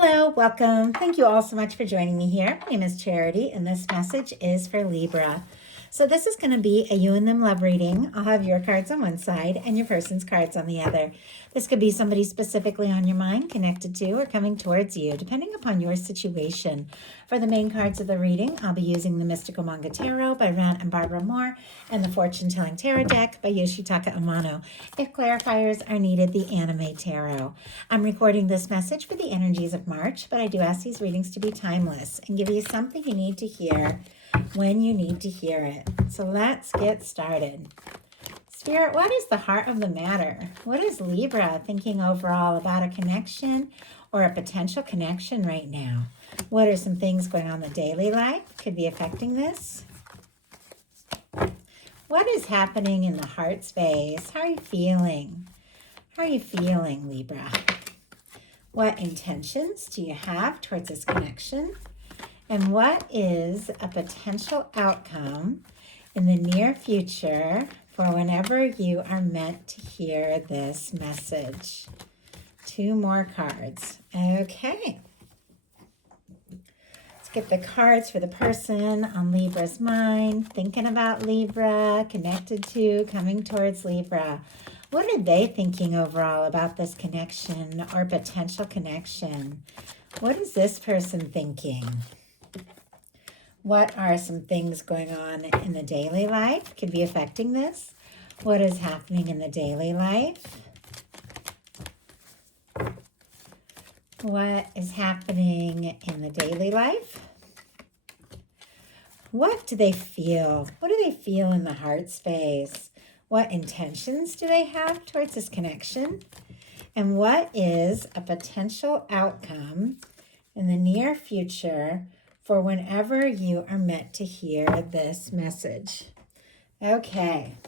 Hello, welcome. Thank you all so much for joining me here. My name is Charity, and this message is for Libra. So this is going to be a you and them love reading. I'll have your cards on one side and your person's cards on the other. This could be somebody specifically on your mind, connected to, or coming towards you, depending upon your situation. For the main cards of the reading, I'll be using the Mystical Manga Tarot by Ran and Barbara Moore and the Fortune Telling Tarot deck by Yoshitaka Amano. If clarifiers are needed, the Anime Tarot. I'm recording this message for the energies of March, but I do ask these readings to be timeless and give you something you need to hear when you need to hear it. So let's get started. Spirit, what is the heart of the matter? What is Libra thinking overall about a connection or a potential connection right now? What are some things going on in the daily life? Could be affecting this. What is happening in the heart space? How are you feeling? How are you feeling, Libra? What intentions do you have towards this connection? And what is a potential outcome in the near future for whenever you are meant to hear this message? 2 more cards. Okay. Let's get the cards for the person on Libra's mind, thinking about Libra, connected to, coming towards Libra. What are they thinking overall about this connection or potential connection? What is this person thinking? What are some things going on in the daily life? Could be affecting this. What is happening in the daily life? What is happening in the daily life? What do they feel? What do they feel in the heart space? What intentions do they have towards this connection? And what is a potential outcome in the near future for whenever you are meant to hear this message? Okay.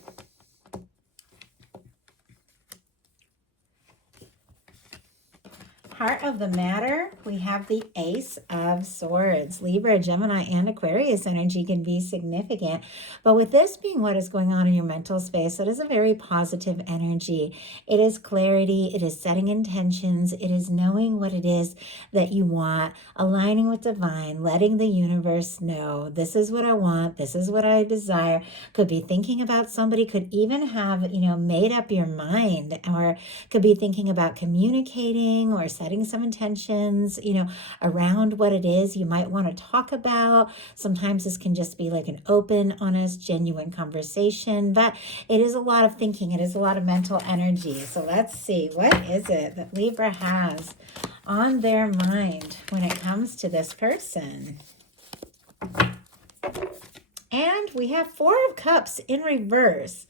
Heart of the matter, we have the Ace of Swords. Libra, Gemini, and Aquarius energy can be significant. But with this being what is going on in your mental space, it is a very positive energy. It is clarity. It is setting intentions. It is knowing what it is that you want, aligning with divine, letting the universe know, this is what I want. This is what I desire. Could be thinking about somebody, could even have, made up your mind, or could be thinking about communicating or setting some intentions, around what it is you might want to talk about. Sometimes this can just be like an open, honest, genuine conversation, but it is a lot of thinking. It is a lot of mental energy. So let's see, what is it that Libra has on their mind when it comes to this person? And we have 4 of Cups in reverse.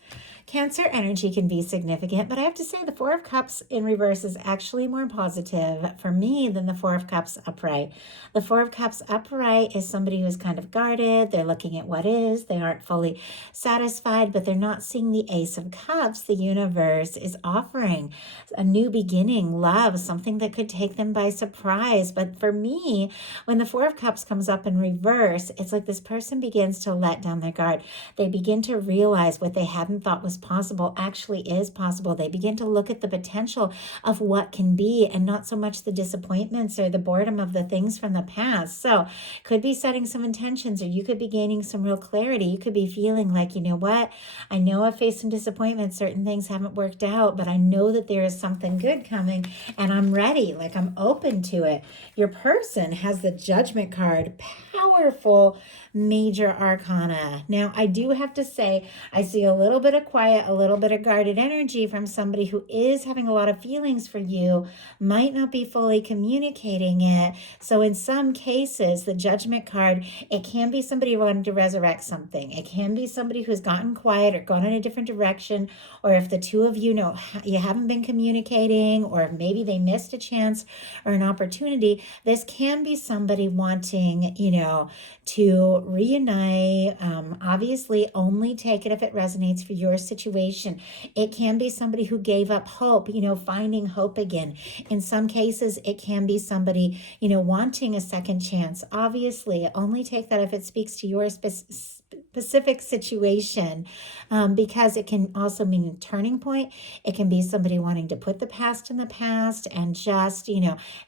Cancer energy can be significant, but I have to say the 4 of Cups in reverse is actually more positive for me than the 4 of Cups upright. The 4 of Cups upright is somebody who's kind of guarded. They're looking at what is. They aren't fully satisfied, but they're not seeing the Ace of Cups. The universe is offering a new beginning, love, something that could take them by surprise. But for me, when the 4 of Cups comes up in reverse, it's like this person begins to let down their guard. They begin to realize what they hadn't thought was possible actually is possible. They begin to look at the potential of what can be and not so much the disappointments or the boredom of the things from the past. So could be setting some intentions, or you could be gaining some real clarity. You could be feeling like, you know what, I know I've faced some disappointments. Certain things haven't worked out, but I know that there is something good coming and I'm ready. Like I'm open to it. Your person has the Judgment card, powerful major arcana. Now, I do have to say, I see a little bit of quiet, a little bit of guarded energy from somebody who is having a lot of feelings for you, might not be fully communicating it. So in some cases, the Judgment card, it can be somebody wanting to resurrect something. It can be somebody who's gotten quiet or gone in a different direction, or if the two of you know you haven't been communicating, or maybe they missed a chance or an opportunity, this can be somebody wanting, to reunite. Obviously, only take it if it resonates for your situation. It can be somebody who gave up hope, finding hope again. In some cases, it can be somebody, wanting a second chance. Obviously, only take that if it speaks to your specific situation, because it can also mean a turning point. It can be somebody wanting to put the past in the past and just,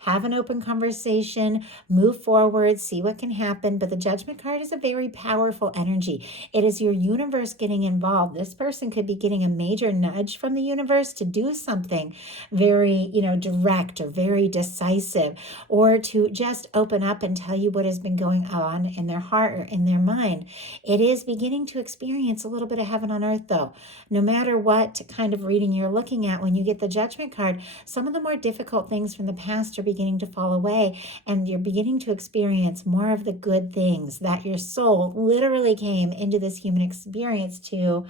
have an open conversation, move forward, see what can happen. But the Judgment card is a very powerful energy. It is your universe getting involved. This person could be getting a major nudge from the universe to do something very, direct or very decisive, or to just open up and tell you what has been going on in their heart or in their mind. It is beginning to experience a little bit of heaven on earth, though. No matter what kind of reading you're looking at, when you get the Judgment card, some of the more difficult things from the past are beginning to fall away, and you're beginning to experience more of the good things that your soul literally came into this human experience to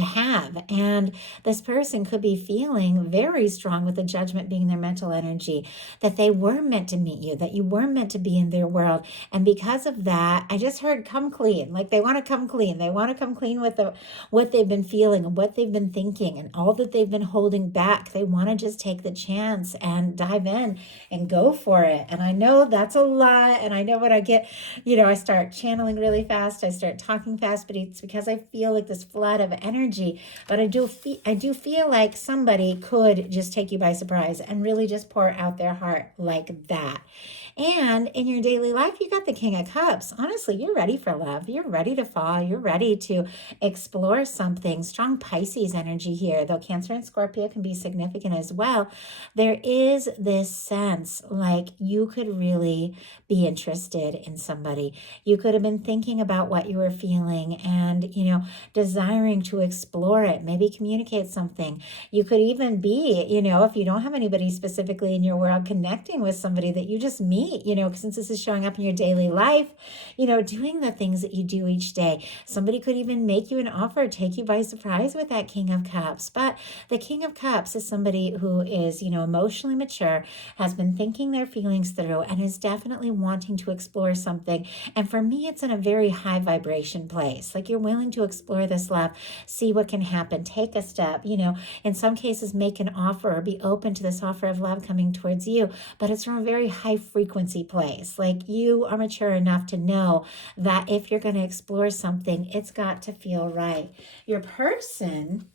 have. And this person could be feeling very strong with the Judgment being their mental energy, that they were meant to meet you, that you were meant to be in their world. And because of that, I just heard come clean. Like they want to come clean. They want to come clean with what they've been feeling and what they've been thinking and all that they've been holding back. They want to just take the chance and dive in and go for it. And I know that's a lot. And I know when I get, I start channeling really fast, I start talking fast, but it's because I feel like this flood of energy. But I do feel like somebody could just take you by surprise and really just pour out their heart like that. And in your daily life, you got the King of Cups. Honestly, you're ready for love. You're ready to fall. You're ready to explore something. Strong Pisces energy here, though Cancer and Scorpio can be significant as well. There is this sense like you could really be interested in somebody. You could have been thinking about what you were feeling and, desiring to explore it, maybe communicate something. You could even be, if you don't have anybody specifically in your world, connecting with somebody that you just meet, since this is showing up in your daily life, doing the things that you do each day. Somebody could even make you an offer, take you by surprise with that King of Cups. But the King of Cups is somebody who is, emotionally mature, has been thinking their feelings through, and is definitely wanting to explore something. And for me, it's in a very high vibration place. Like you're willing to explore this love, see what can happen, take a step, in some cases make an offer or be open to this offer of love coming towards you. But it's from a very high frequency place. Like you are mature enough to know that if you're going to explore something, it's got to feel right. Your person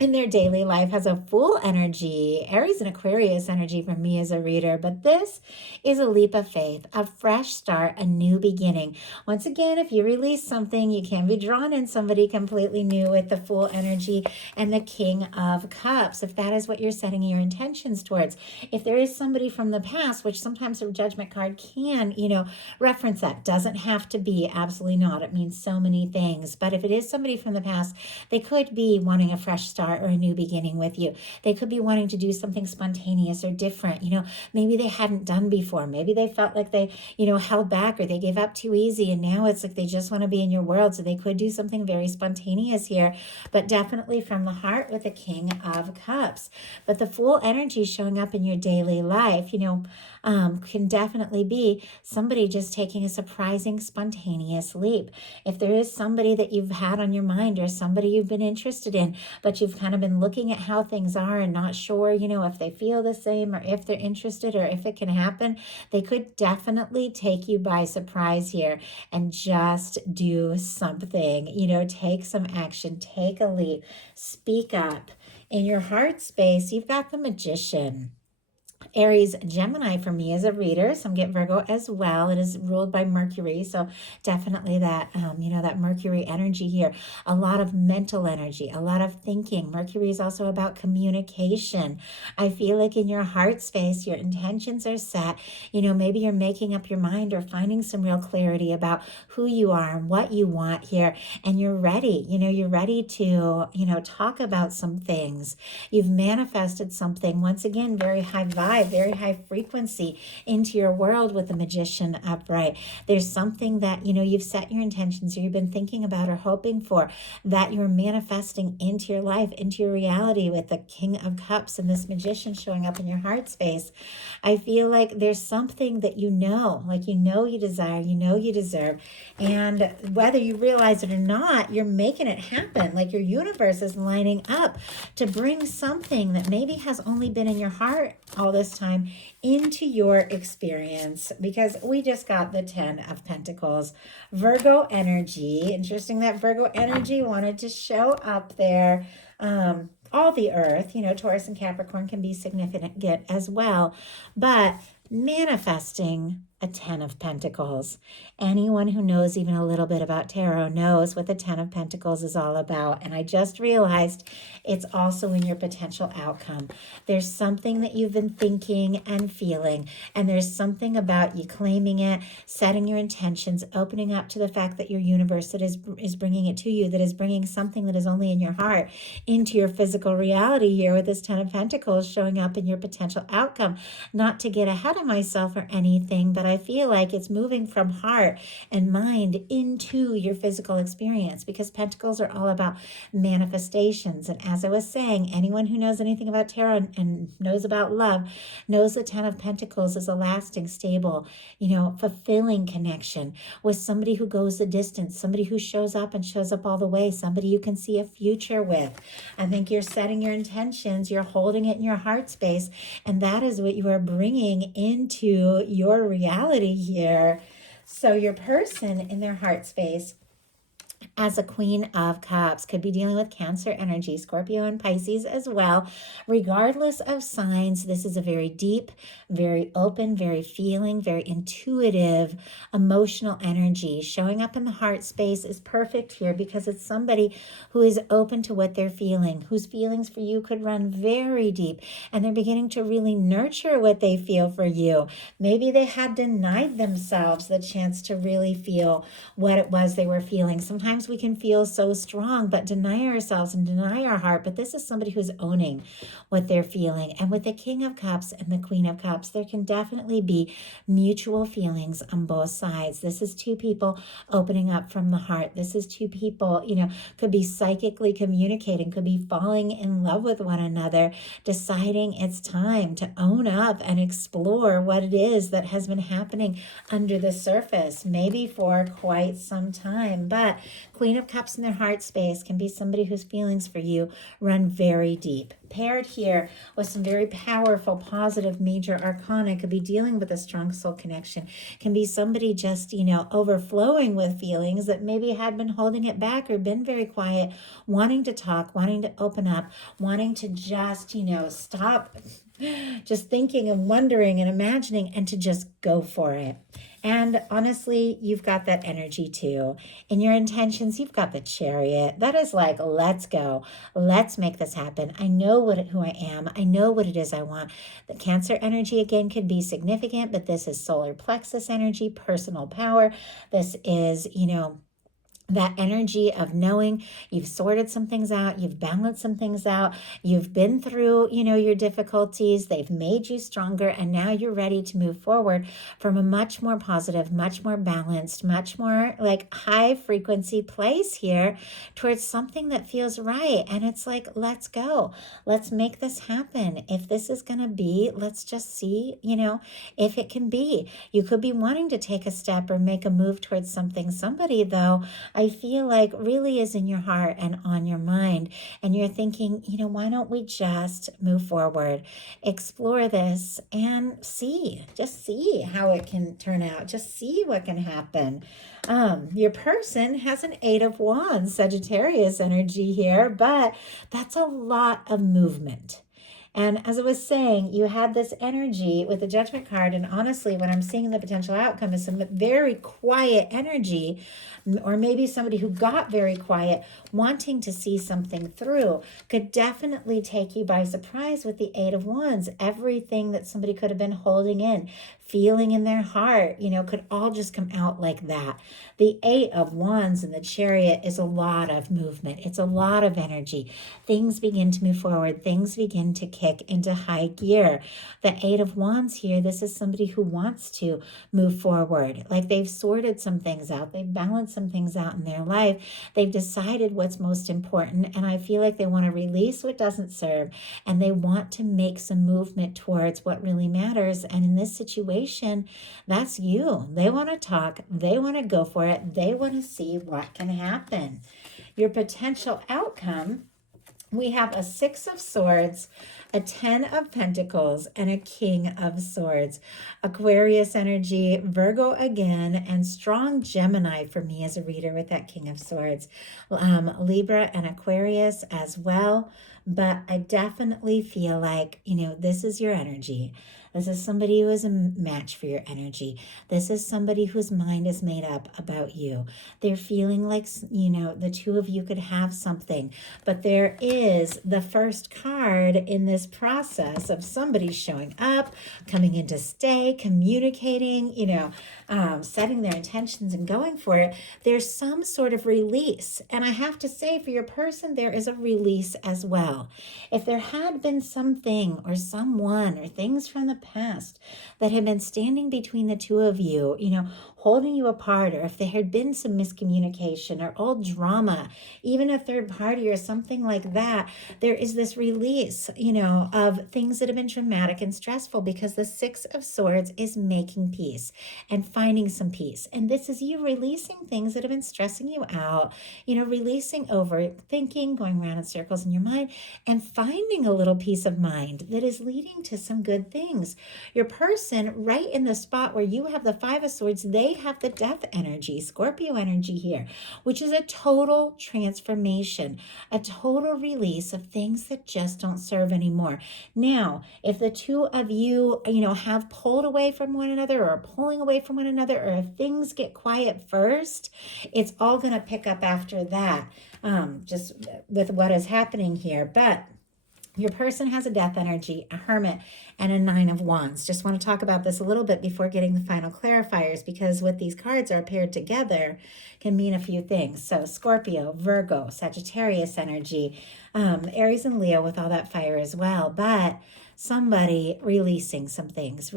in their daily life has a Fool energy, Aries and Aquarius energy for me as a reader, but this is a leap of faith, a fresh start, a new beginning. Once again, if you release something, you can be drawn in somebody completely new with the Fool energy and the King of Cups, if that is what you're setting your intentions towards. If there is somebody from the past, which sometimes a Judgment card can, reference that. Doesn't have to be, absolutely not. It means so many things. But if it is somebody from the past, they could be wanting a fresh start or a new beginning with you. They could be wanting to do something spontaneous or different, maybe they hadn't done before. Maybe they felt like they, held back or they gave up too easy. And now it's like they just want to be in your world. So they could do something very spontaneous here, but definitely from the heart with the King of Cups. But the Fool energy showing up in your daily life, can definitely be somebody just taking a surprising, spontaneous leap. If there is somebody that you've had on your mind or somebody you've been interested in, but you've kind of been looking at how things are and not sure, if they feel the same or if they're interested or if it can happen, they could definitely take you by surprise here and just do something, take some action, take a leap, speak up. In your heart space, you've got the Magician. Aries, Gemini for me as a reader. Some get Virgo as well. It is ruled by Mercury. So definitely that, that Mercury energy here. A lot of mental energy, a lot of thinking. Mercury is also about communication. I feel like in your heart space, your intentions are set. Maybe you're making up your mind or finding some real clarity about who you are and what you want here. And you're ready. You're ready to, talk about some things. You've manifested something. Once again, very high vibe, very high frequency into your world with the Magician upright. There's something that, you've set your intentions or you've been thinking about or hoping for that you're manifesting into your life, into your reality with the King of Cups and this Magician showing up in your heart space. I feel like there's something that you desire, you deserve. And whether you realize it or not, you're making it happen. Like your universe is lining up to bring something that maybe has only been in your heart all this time into your experience, because we just got the 10 of Pentacles. Virgo energy. Interesting that Virgo energy wanted to show up there. All the earth, Taurus and Capricorn can be significant as well, but manifesting a 10 of Pentacles. Anyone who knows even a little bit about tarot knows what the 10 of Pentacles is all about. And I just realized it's also in your potential outcome. There's something that you've been thinking and feeling, and there's something about you claiming it, setting your intentions, opening up to the fact that your universe that is bringing it to you, that is bringing something that is only in your heart into your physical reality here with this 10 of Pentacles showing up in your potential outcome. Not to get ahead of myself or anything, but I feel like it's moving from heart and mind into your physical experience, because Pentacles are all about manifestations. And as I was saying, anyone who knows anything about tarot and knows about love knows the 10 of Pentacles is a lasting, stable, fulfilling connection with somebody who goes the distance, somebody who shows up and shows up all the way, somebody you can see a future with. I think you're setting your intentions, you're holding it in your heart space, and that is what you are bringing into your reality here. So your person in their heart space as a Queen of Cups could be dealing with Cancer energy, Scorpio and Pisces as well. Regardless of signs, this is a very deep, very open, very feeling, very intuitive, emotional energy. Showing up in the heart space is perfect here because it's somebody who is open to what they're feeling, whose feelings for you could run very deep, and they're beginning to really nurture what they feel for you. Maybe they had denied themselves the chance to really feel what it was they were feeling. Sometimes we can feel so strong, but deny ourselves and deny our heart. But this is somebody who's owning what they're feeling. And with the King of Cups and the Queen of Cups, there can definitely be mutual feelings on both sides. This is two people opening up from the heart. This is two people, could be psychically communicating, could be falling in love with one another, deciding it's time to own up and explore what it is that has been happening under the surface, maybe for quite some time. But Queen of Cups in their heart space can be somebody whose feelings for you run very deep. Paired here with some very powerful, positive major arcana, could be dealing with a strong soul connection, can be somebody just, overflowing with feelings that maybe had been holding it back or been very quiet, wanting to talk, wanting to open up, wanting to just, stop just thinking and wondering and imagining and to just go for it. And honestly, you've got that energy too. In your intentions, you've got the Chariot. That is like, let's go. Let's make this happen. I know who I am. I know what it is I want. The Cancer energy, again, could be significant, but this is solar plexus energy, personal power. This is, that energy of knowing you've sorted some things out, you've balanced some things out, you've been through, your difficulties, they've made you stronger, and now you're ready to move forward from a much more positive, much more balanced, much more like high frequency place here towards something that feels right. And it's like, let's go. Let's make this happen. If this is going to be, let's just see, if it can be. You could be wanting to take a step or make a move towards something. Somebody, though, I feel like really is in your heart and on your mind. And you're thinking, why don't we just move forward, explore this and just see how it can turn out. Just see what can happen. Your person has an 8 of Wands, Sagittarius energy here, but that's a lot of movement. And as I was saying, you had this energy with the Judgment card. And honestly, what I'm seeing in the potential outcome is some very quiet energy, or maybe somebody who got very quiet, wanting to see something through, could definitely take you by surprise with the 8 of Wands. Everything that somebody could have been holding in, feeling in their heart, could all just come out like that. The 8 of Wands and the Chariot is a lot of movement. It's a lot of energy. Things begin to move forward. Things begin to kick into high gear. The 8 of Wands here, this is somebody who wants to move forward. Like they've sorted some things out. They've balanced some things out in their life. They've decided what's most important. And I feel like they want to release what doesn't serve. And they want to make some movement towards what really matters. And in this situation, that's you. They want to talk. They want to go for it. They want to see what can happen. Your potential outcome we have a Six of Swords, a Ten of Pentacles, and a King of Swords. Aquarius energy, Virgo again, and strong Gemini for me as a reader with that King of Swords. Libra and Aquarius as well. But I definitely feel like, this is your energy. This is somebody who is a match for your energy. This is somebody whose mind is made up about you. They're feeling like, the two of you could have something. But there is the first card in this process of somebody showing up, coming in to stay, communicating, setting their intentions and going for it. There's some sort of release. And I have to say, for your person, there is a release as well. If there had been something or someone or things from the past that had been standing between the two of you, holding you apart, or if there had been some miscommunication or old drama, even a third party or something like that, there is this release, of things that have been traumatic and stressful, because the Six of Swords is making peace and finding some peace. And this is you releasing things that have been stressing you out, releasing overthinking, going around in circles in your mind, and finding a little peace of mind that is leading to some good things. Your person, right in the spot where you have the Five of Swords, they have the Death energy, Scorpio energy here, which is a total transformation, a total release of things that just don't serve anymore. Now, if the two of you, have pulled away from one another or are pulling away from one another, or if things get quiet first, it's all going to pick up after that, just with what is happening here. But your person has a Death energy, a Hermit, and a Nine of Wands. Just want to talk about this a little bit before getting the final clarifiers, because what these cards are paired together can mean a few things. So Scorpio, Virgo, Sagittarius energy, Aries and Leo with all that fire as well. But somebody releasing some things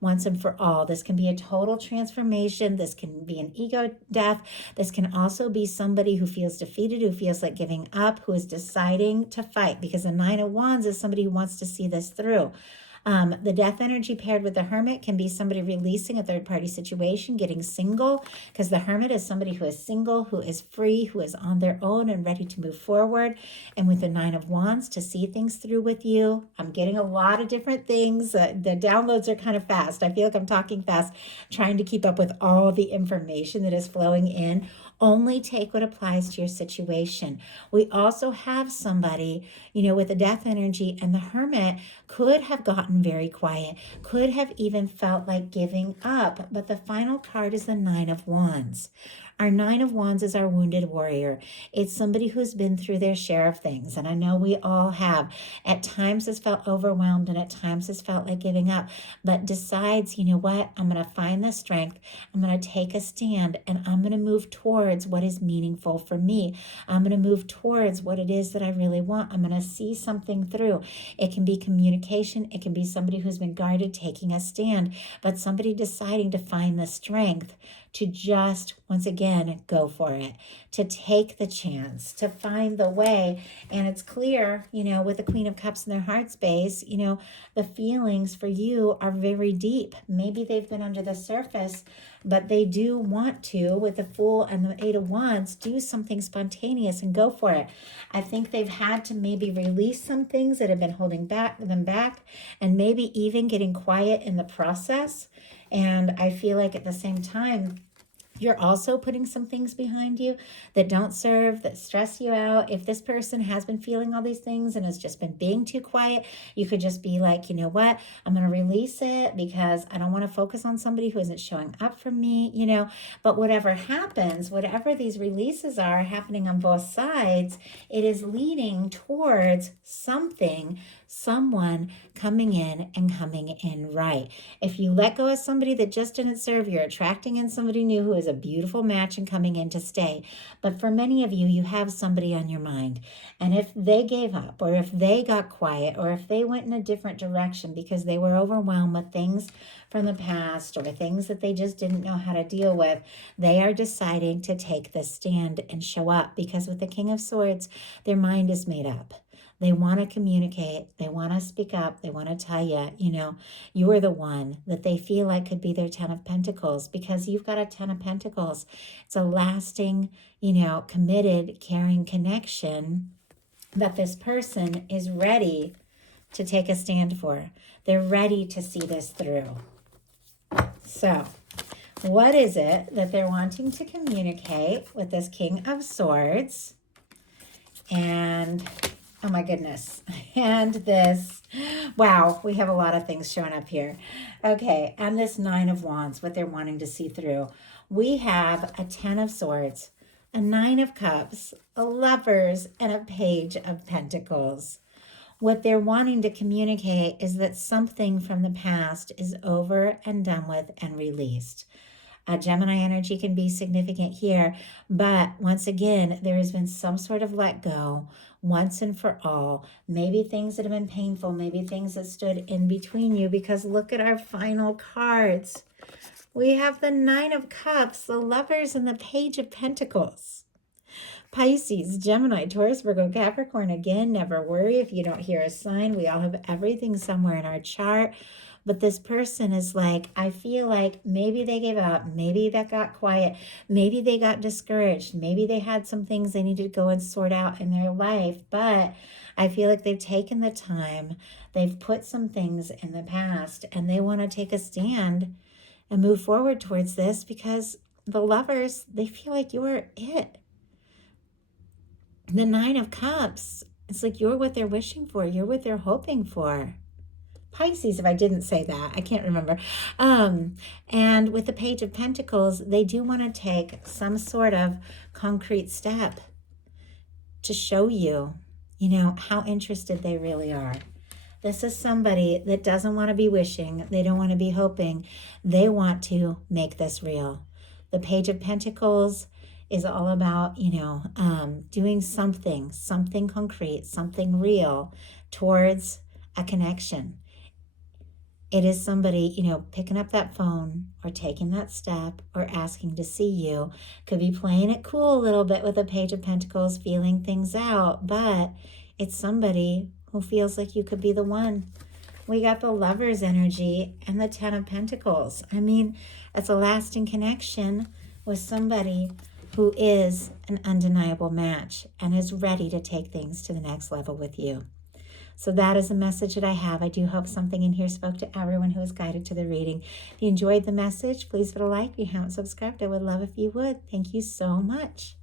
once and for all. This can be a total transformation. This can be an ego death. This can also be somebody who feels defeated, who feels like giving up, who is deciding to fight, because the Nine of Wands is somebody who wants to see this through. The Death energy paired with the Hermit can be somebody releasing a third-party situation, getting single, because the Hermit is somebody who is single, who is free, who is on their own and ready to move forward. And with the Nine of Wands, to see things through with you. I'm getting a lot of different things. The downloads are kind of fast. I feel like I'm talking fast, trying to keep up with all the information that is flowing in. Only take what applies to your situation. We also have somebody, with the Death energy and the Hermit, could have gotten very quiet, could have even felt like giving up. But the final card is the Nine of Wands. Our Nine of Wands is our wounded warrior. It's somebody who's been through their share of things. And I know we all have. At times has felt overwhelmed, and at times has felt like giving up, but decides, I'm going to find the strength. I'm going to take a stand, and I'm going to move towards what is meaningful for me. I'm going to move towards what it is that I really want. I'm going to see something through. It can be communication. It can be somebody who's been guarded taking a stand, but somebody deciding to find the strength to just, once again, go for it, to take the chance, to find the way. And it's clear, with the Queen of Cups in their heart space, the feelings for you are very deep. Maybe they've been under the surface, but they do want to, with the Fool and the Eight of Wands, do something spontaneous and go for it. I think they've had to maybe release some things that have been holding them back, and maybe even getting quiet in the process. And I feel like at the same time, you're also putting some things behind you that don't serve, that stress you out. If this person has been feeling all these things and has just been being too quiet, you could just be like, what? I'm going to release it because I don't want to focus on somebody who isn't showing up for me, But whatever happens, whatever these releases are happening on both sides, it is leading towards someone coming in right. If you let go of somebody that just didn't serve, you're attracting in somebody new who is a beautiful match and coming in to stay. But for many of you, you have somebody on your mind. And if they gave up, or if they got quiet, or if they went in a different direction because they were overwhelmed with things from the past or things that they just didn't know how to deal with, they are deciding to take this stand and show up, because with the King of Swords, their mind is made up. They want to communicate. They want to speak up. They want to tell you, you are the one that they feel like could be their Ten of Pentacles, because you've got a Ten of Pentacles. It's a lasting, committed, caring connection that this person is ready to take a stand for. They're ready to see this through. So, what is it that they're wanting to communicate with this King of Swords? And, oh my goodness. And this, wow, we have a lot of things showing up here. Okay, and this Nine of Wands, what they're wanting to see through. We have a Ten of Swords, a Nine of Cups, a Lovers, and a Page of Pentacles. What they're wanting to communicate is that something from the past is over and done with and released. Gemini energy can be significant here, but once again, there has been some sort of let go once and for all. Maybe things that have been painful, maybe things that stood in between you, because look at our final cards. We have the Nine of Cups, the Lovers, and the Page of Pentacles. Pisces, Gemini, Taurus, Virgo, Capricorn. Again, never worry if you don't hear a sign. We all have everything somewhere in our chart. But this person is like, I feel like maybe they gave up. Maybe that got quiet. Maybe they got discouraged. Maybe they had some things they needed to go and sort out in their life. But I feel like they've taken the time. They've put some things in the past and they want to take a stand and move forward towards this, because the Lovers, they feel like you're it. The Nine of Cups, it's like you're what they're wishing for. You're what they're hoping for. Pisces, if I didn't say that, I can't remember. And with the Page of Pentacles, they do want to take some sort of concrete step to show you, how interested they really are. This is somebody that doesn't want to be wishing. They don't want to be hoping. They want to make this real. The Page of Pentacles is all about, doing something concrete, something real towards a connection. It is somebody, picking up that phone or taking that step or asking to see you. Could be playing it cool a little bit with the Page of Pentacles, feeling things out, but it's somebody who feels like you could be the one. We got the Lovers energy and the Ten of Pentacles. I mean, it's a lasting connection with somebody who is an undeniable match and is ready to take things to the next level with you. So that is a message that I have. I do hope something in here spoke to everyone who was guided to the reading. If you enjoyed the message, please put a like. If you haven't subscribed, I would love if you would. Thank you so much.